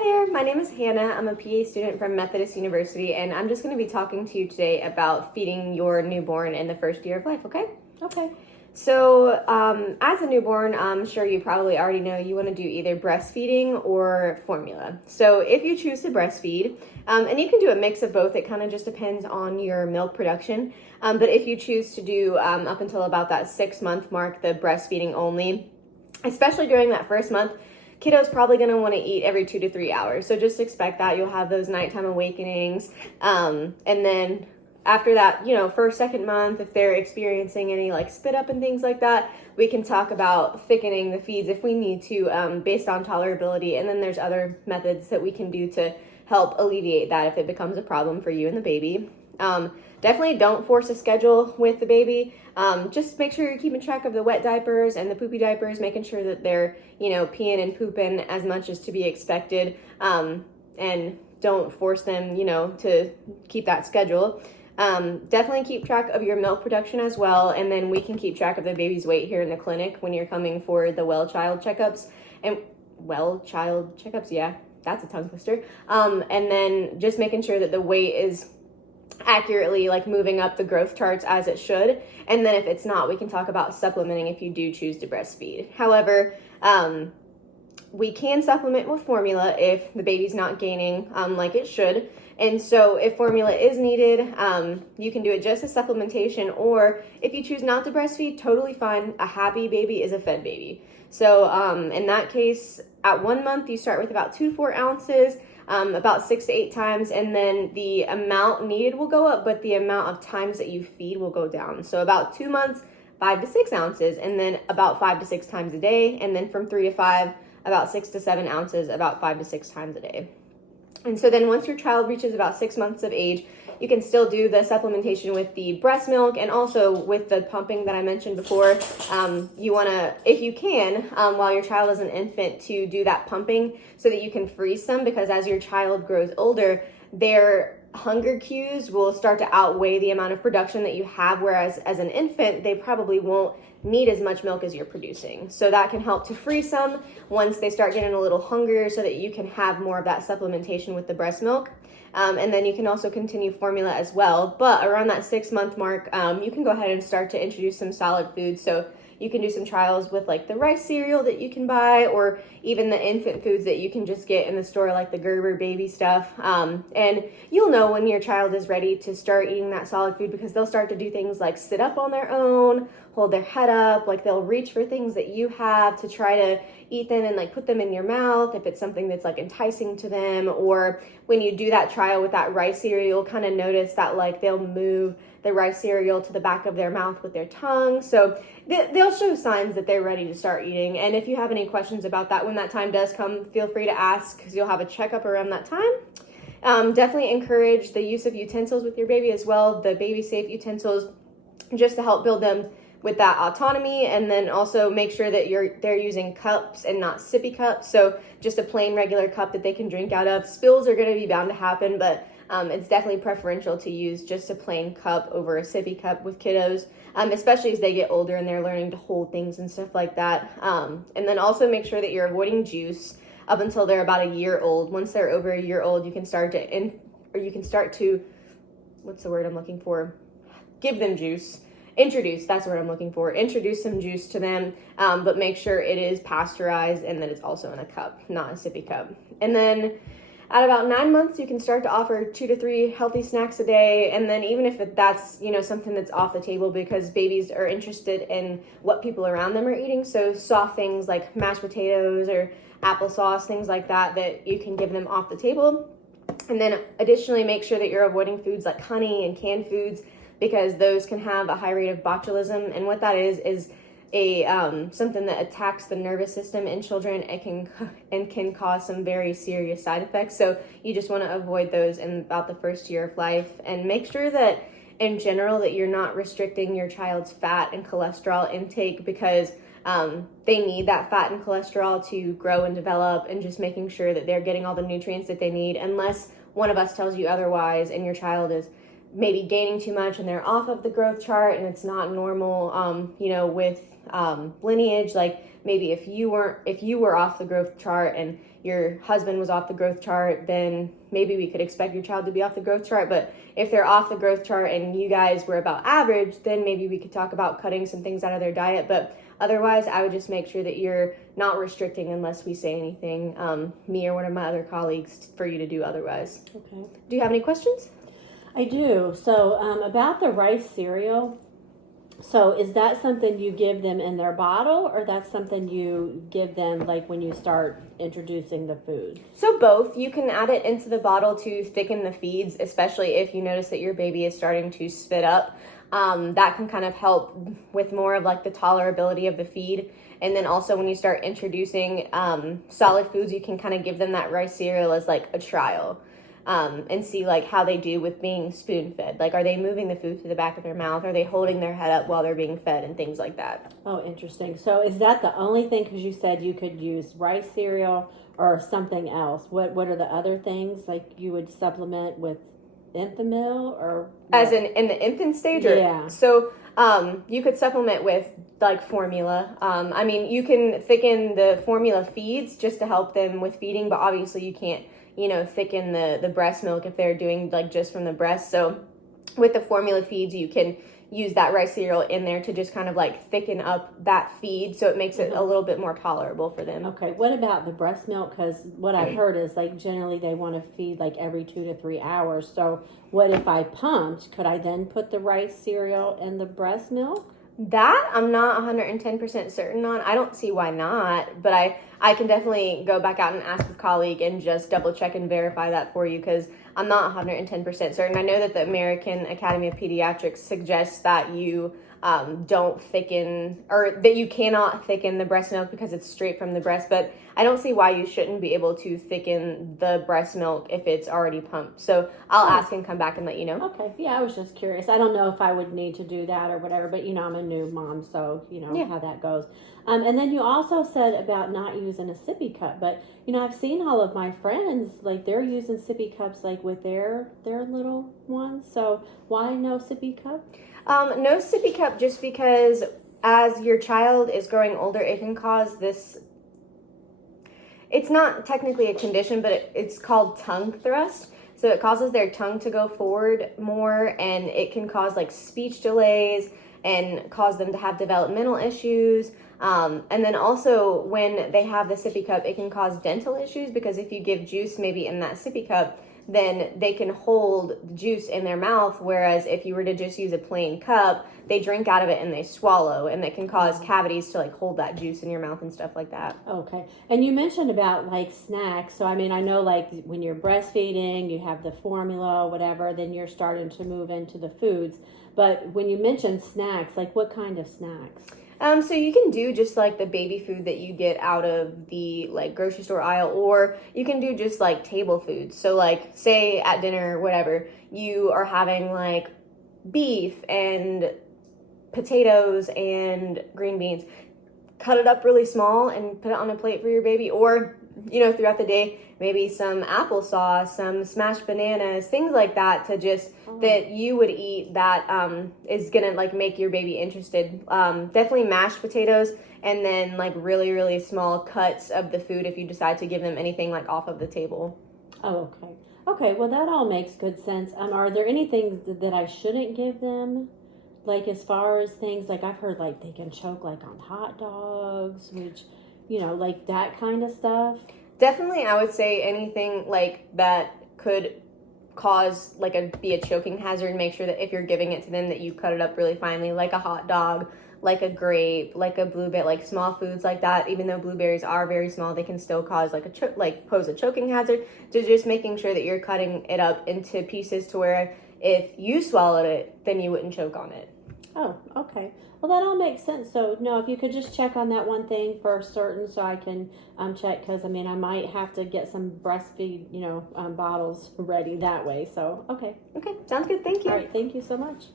Hi there, my name is Hannah. I'm a PA student from Methodist University, and I'm just going to be talking to you today about feeding your newborn in the first year of life, okay? Okay. So, as a newborn, I'm sure you probably already know you want to do either breastfeeding or formula. So, if you choose to breastfeed, and you can do a mix of both, it kind of just depends on your milk production. But if you choose to do up until about that 6-month mark, the breastfeeding only, especially during that first month, kiddo's probably going to want to eat every 2 to 3 hours. So just expect that you'll have those nighttime awakenings. And then after that, first, second month, if they're experiencing any like spit up and things like that, we can talk about thickening the feeds if we need to, based on tolerability. And then there's other methods that we can do to help alleviate that if it becomes a problem for you and the baby. Definitely don't force a schedule with the baby. Just make sure you're keeping track of the wet diapers and the poopy diapers, making sure that they're, peeing and pooping as much as to be expected. And don't force them, to keep that schedule. Definitely keep track of your milk production as well. And then we can keep track of the baby's weight here in the clinic when you're coming for the well-child checkups. And well-child checkups, yeah, that's a tongue twister. And then just making sure that the weight is accurately like moving up the growth charts as it should. And then if it's not, we can talk about supplementing if you do choose to breastfeed. However, we can supplement with formula if the baby's not gaining like it should. And so if formula is needed, you can do it just as supplementation, or if you choose not to breastfeed, totally fine. A happy baby is a fed baby. So in that case, at 1 month, you start with about 2 to 4 ounces, about 6 to 8 times, and then the amount needed will go up, but the amount of times that you feed will go down. So about 2 months, 5 to 6 ounces, and then about 5 to 6 times a day, and then from 3 to 5, about 6 to 7 ounces, about 5 to 6 times a day. And so then once your child reaches about 6 months of age, you can still do the supplementation with the breast milk and also with the pumping that I mentioned before. You want to, if you can, while your child is an infant, to do that pumping so that you can freeze some, because as your child grows older, their hunger cues will start to outweigh the amount of production that you have, whereas as an infant, they probably won't need as much milk as you're producing. So that can help to freeze some once they start getting a little hungrier so that you can have more of that supplementation with the breast milk. And then you can also continue formula as well. But around that 6-month mark, you can go ahead and start to introduce some solid foods. So you can do some trials with like the rice cereal that you can buy, or even the infant foods that you can just get in the store, like the Gerber baby stuff. And you'll know when your child is ready to start eating that solid food, because they'll start to do things like sit up on their own, hold their head up, like they'll reach for things that you have to try to eat them and like put them in your mouth if it's something that's like enticing to them. Or when you do that trial with that rice cereal, you'll kind of notice that like they'll move the rice cereal to the back of their mouth with their tongue. So they'll show signs that they're ready to start eating. And if you have any questions about that when that time does come, feel free to ask, because you'll have a checkup around that time. Definitely encourage the use of utensils with your baby as well, the baby safe utensils, just to help build them with that autonomy. And then also make sure that they're using cups and not sippy cups. So just a plain regular cup that they can drink out of. Spills are going to be bound to happen, but it's definitely preferential to use just a plain cup over a sippy cup with kiddos, especially as they get older and they're learning to hold things and stuff like that. And then also make sure that you're avoiding juice up until they're about a year old. Once they're over a year old, you can start to, what's the word I'm looking for? Give them juice. Introduce, that's what I'm looking for. Introduce some juice to them, but make sure it is pasteurized and that it's also in a cup, not a sippy cup. And then at about 9 months, you can start to offer 2 to 3 healthy snacks a day. And then even if that's, something that's off the table, because babies are interested in what people around them are eating. So soft things like mashed potatoes or applesauce, things like that, that you can give them off the table. And then additionally, make sure that you're avoiding foods like honey and canned foods, because those can have a high rate of botulism. And what that is a something that attacks the nervous system in children. It can cause some very serious side effects. So you just want to avoid those in about the first year of life, and make sure that in general that you're not restricting your child's fat and cholesterol intake, because they need that fat and cholesterol to grow and develop, and just making sure that they're getting all the nutrients that they need, unless one of us tells you otherwise and your child is maybe gaining too much and they're off of the growth chart and it's not normal, with lineage. Like maybe if you were off the growth chart and your husband was off the growth chart, then maybe we could expect your child to be off the growth chart. But if they're off the growth chart and you guys were about average, then maybe we could talk about cutting some things out of their diet. But otherwise, I would just make sure that you're not restricting unless we say anything, me or one of my other colleagues, for you to do otherwise. Okay. Do you have any questions? I do. So about the rice cereal, so is that something you give them in their bottle, or that's something you give them like when you start introducing the food? So both. You can add it into the bottle to thicken the feeds, especially if you notice that your baby is starting to spit up. That can kind of help with more of like the tolerability of the feed. And then also when you start introducing solid foods, you can kind of give them that rice cereal as like a trial. And see like how they do with being spoon fed. Like, are they moving the food to the back of their mouth? Are they holding their head up while they're being fed and things like that? Oh, interesting. So is that the only thing? Because you said you could use rice cereal or something else. What are the other things like you would supplement with Enfamil or what? As in the infant stage? Or, yeah. So you could supplement with like formula. I mean, you can thicken the formula feeds just to help them with feeding, but obviously you can't thicken the breast milk if they're doing like just from the breast. So with the formula feeds, you can use that rice cereal in there to just kind of like thicken up that feed so it makes it a little bit more tolerable for them. Okay, what about the breast milk? Because what I've heard is like generally they want to feed like every 2 to 3 hours. So what if I pumped? Could I then put the rice cereal in the breast milk? That I'm not 110% certain on. I don't see why not, but I can definitely go back out and ask a colleague and just double check and verify that for you, because I'm not 110% certain. I know that the American Academy of Pediatrics suggests that you don't thicken, or that you cannot thicken the breast milk because it's straight from the breast, but I don't see why you shouldn't be able to thicken the breast milk if it's already pumped. So I'll ask and come back and let you know. Okay, yeah, I was just curious. I don't know if I would need to do that or whatever, but I'm a new mom, so how that goes. And then you also said about not using a sippy cup, but I've seen all of my friends, like they're using sippy cups like with their little ones. So why no sippy cup? No sippy cup, just because as your child is growing older, it can cause this. It's not technically a condition, but it's called tongue thrust. So it causes their tongue to go forward more, and it can cause like speech delays and cause them to have developmental issues. And then also when they have the sippy cup, it can cause dental issues, because if you give juice maybe in that sippy cup, then they can hold juice in their mouth, whereas if you were to just use a plain cup, they drink out of it and they swallow, and that can cause cavities to like hold that juice in your mouth and stuff like that. Okay. And you mentioned about like snacks. So I mean, I know like when you're breastfeeding, you have the formula or whatever, then you're starting to move into the foods. But when you mentioned snacks, like what kind of snacks? So you can do just like the baby food that you get out of the like grocery store aisle, or you can do just like table foods. So like say at dinner or whatever, you are having like beef and potatoes and green beans. Cut it up really small and put it on a plate for your baby, or throughout the day, maybe some applesauce, some smashed bananas, things like that, to just that you would eat that is gonna like make your baby interested. Definitely mashed potatoes, and then like really, really small cuts of the food if you decide to give them anything like off of the table. Oh, okay. Okay, well that all makes good sense. Are there any things that I shouldn't give them? Like as far as things like I've heard like they can choke like on hot dogs, which like that kind of stuff. Definitely, I would say anything like that could cause like be a choking hazard. Make sure that if you're giving it to them that you cut it up really finely, like a hot dog, like a grape, like a blueberry, like small foods like that. Even though blueberries are very small, they can still cause like pose a choking hazard. So just making sure that you're cutting it up into pieces to where if you swallowed it, then you wouldn't choke on it. Oh, okay. Well, that all makes sense. So, no, if you could just check on that one thing for certain so I can check, because, I mean, I might have to get some breastfeed, bottles ready that way. So, okay. Okay, sounds good. Thank you. All right, thank you so much.